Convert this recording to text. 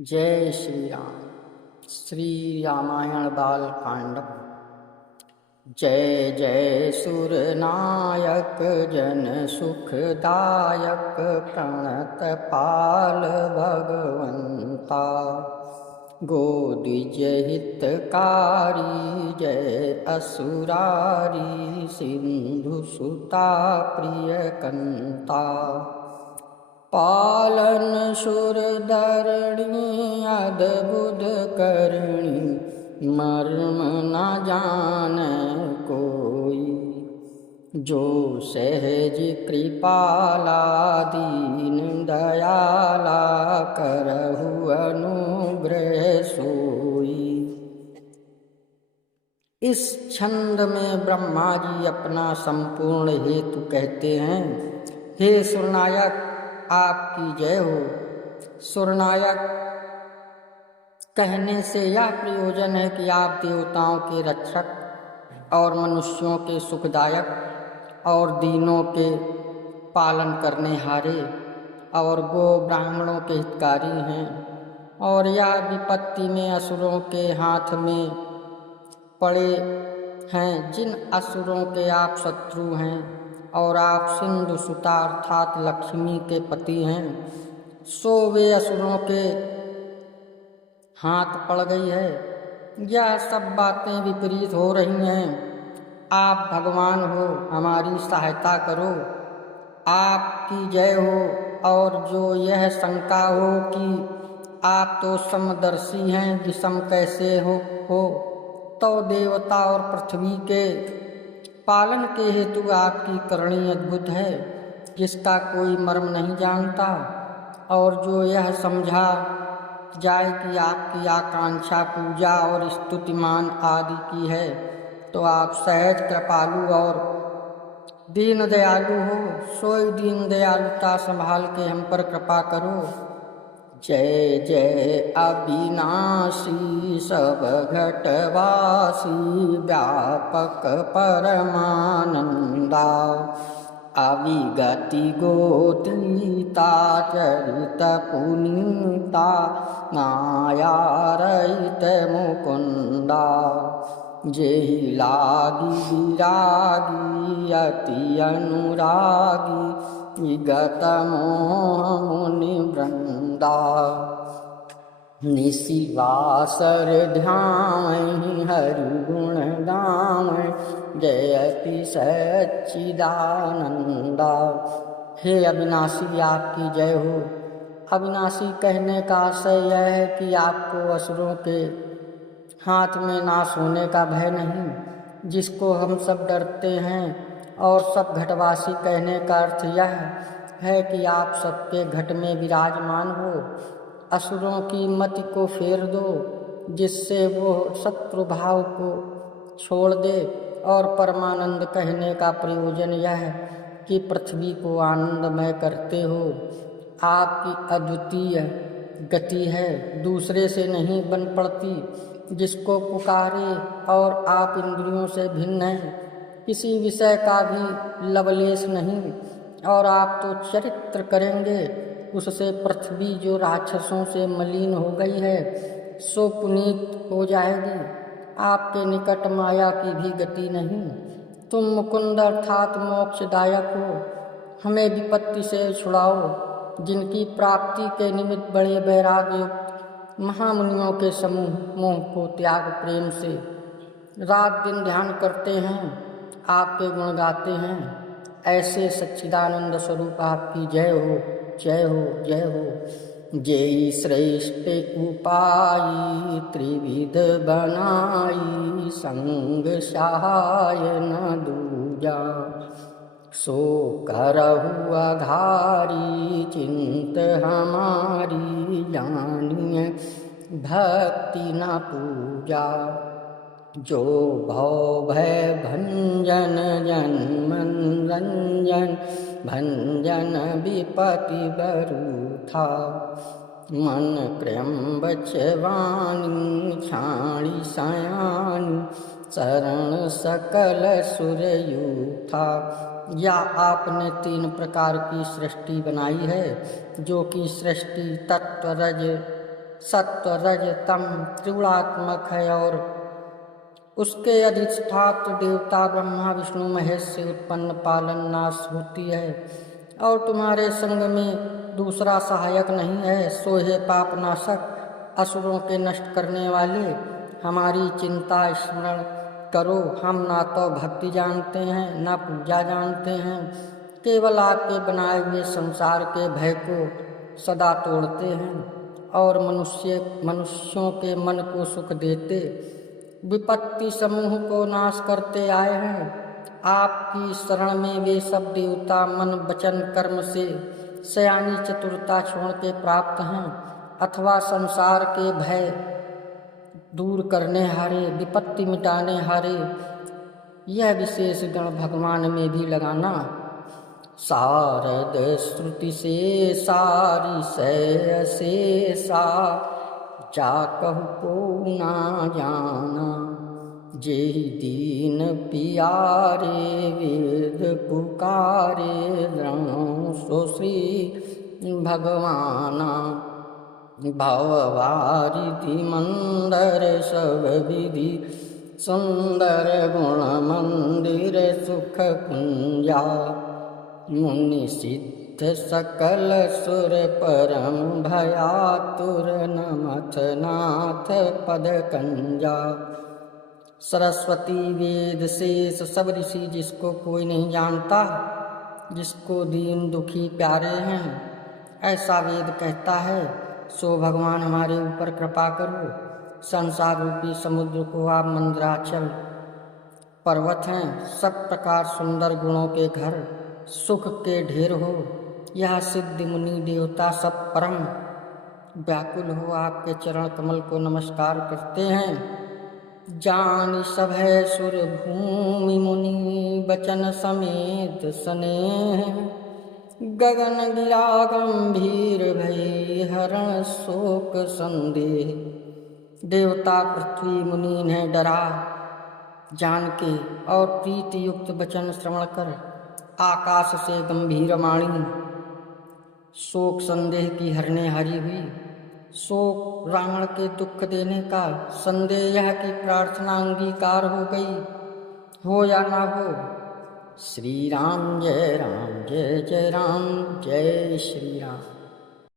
जय श्री राम। श्री रामायण बाल कांड। जय जय सुर नायक जन सुखदायक प्रणत पाल भगवंता। गोद्विज हितकारी जय असुरारी सिंधु सुता प्रिय कंता। पालन शूरधरणी अद्भुत करणी मर्म न जाने कोई। जो सहज कृपाला दीन दयाला करहु अनुग्रह सोई। इस छंद में ब्रह्मा जी अपना संपूर्ण हेतु कहते हैं। हे सुरनायक, आपकी जय हो। सुरनायक कहने से यह प्रयोजन है कि आप देवताओं के रक्षक और मनुष्यों के सुखदायक और दीनों के पालन करने हारे और गो ब्राह्मणों के हितकारी हैं। और यह विपत्ति में असुरों के हाथ में पड़े हैं, जिन असुरों के आप शत्रु हैं और आप सिंधु सुता अर्थात लक्ष्मी के पति हैं, सो वे असुरों के हाथ पड़ गई है। यह सब बातें विपरीत हो रही हैं। आप भगवान हो, हमारी सहायता करो। आपकी जय हो। और जो यह शंका हो कि आप तो समदर्शी हैं, विषम कैसे हो तो देवता और पृथ्वी के पालन के हेतु आपकी करनी अद्भुत है, जिसका कोई मर्म नहीं जानता। और जो यह समझा जाए कि आपकी आकांक्षा पूजा और स्तुतिमान आदि की है, तो आप सहज कृपालु और दीन दयालु हो। सोई दीन दयालुता संभाल के हम पर कृपा करो। जय जय अविनाशी सब घटवासी व्यापक परमानंदा। अविगति गोतीता चरित पुनीता माया रहित मुकुंदा। जेहि लागी विरागी अति अनुरागी विगत मोह मुनि वृंदा। निशिवासर ध्यान हरि गुण दाम जयति सच्चिदानंदा। हे अविनाशी, आपकी जय हो। अविनाशी कहने का आशय यह है कि आपको असुरों के हाथ में नाश होने का भय नहीं, जिसको हम सब डरते हैं। और सब घटवासी कहने का अर्थ यह है कि आप सबके घट में विराजमान हो। असुरों की मति को फेर दो, जिससे वो शत्रु भाव को छोड़ दे। और परमानंद कहने का प्रयोजन यह है कि पृथ्वी को आनंदमय करते हो। आपकी अद्वितीय गति है, दूसरे से नहीं बन पड़ती। जिसको पुकारे और आप इंद्रियों से भिन्न हैं, किसी विषय का भी लवलेश नहीं। और आप तो चरित्र करेंगे, उससे पृथ्वी जो राक्षसों से मलिन हो गई है, सो पुनीत हो जाएगी। आपके निकट माया की भी गति नहीं। तुम मुकुंद अर्थात मोक्षदायक हो। हमें विपत्ति से छुड़ाओ। जिनकी प्राप्ति के निमित्त बड़े वैराग्य महामुनियों के समूह मोह को त्याग प्रेम से रात दिन ध्यान करते हैं, आपके गुण गाते हैं, ऐसे सच्चिदानंद स्वरूप आपकी जय हो, जय हो, जय हो। जय श्रेष्ठ उपायी त्रिविध बनाई संग सहाय न दूजा। सो करहु आधारी चिंत हमारी जानिए भक्ति न पूजा। जो भव भय भंजन जन्म रंजन भंजन विपति बरूथा। मन क्रयम्ब वाणी छाणी सयानी शरण सकल सुरयूथा। या आपने 3 प्रकार की सृष्टि बनाई है, जो कि सृष्टि तत्व रज सत्व रज तम त्रिगुणात्मक है और उसके अधिष्ठात्र देवता ब्रह्मा विष्णु महेश से उत्पन्न पालन नाश होती है और तुम्हारे संग में दूसरा सहायक नहीं है। सो हे पाप नाशक असुरों के नष्ट करने वाले, हमारी चिंता स्मरण करो। हम ना तो भक्ति जानते हैं ना पूजा जानते हैं, केवल आपके बनाए हुए संसार के भय को सदा तोड़ते हैं और मनुष्यों के मन को सुख देते विपत्ति समूह को नाश करते आए हैं। आपकी शरण में वे सब देवता मन वचन कर्म से सयानी चतुरता छोड़ के प्राप्त हैं अथवा संसार के भय दूर करने हारे, विपत्ति मिटाने हारे। यह विशेष गण भगवान में भी लगाना। शारद श्रुति से सारी से सा जा कहु को ना जाना, जेहि दीन पियारे वेद पुकारे द्रणो सो श्री भगवाना। भववारिधि मंदर सब विधि सुंदर गुण मंदिर सुख कुंजा, मुनि सिद्ध सकल सुर परम भयातुर नमथ नाथ पद कंजा। सरस्वती वेद शेष सब ऋषि जिसको कोई नहीं जानता, जिसको दीन दुखी प्यारे हैं, ऐसा वेद कहता है। सो भगवान हमारे ऊपर कृपा करो। संसार रूपी समुद्र को आप मंदराचल पर्वत हैं, सब प्रकार सुंदर गुणों के घर, सुख के ढेर हो। यह सिद्ध मुनि देवता सब परम व्याकुल हो आपके चरण कमल को नमस्कार करते हैं। जान सब है सुर भूमि मुनि बचन समेत स्नेह, गगन गिरा गंभीर भई हरण शोक संदेह। देवता पृथ्वी मुनि ने डरा जान के और प्रीति युक्त वचन श्रवण कर आकाश से गंभीर वाणी शोक संदेह की हरने हरी हुई। शोक रावण के दुख देने का, संदेह की प्रार्थना अंगीकार हो गई, हो या ना हो। श्री राम जय जय राम, जय श्री राम।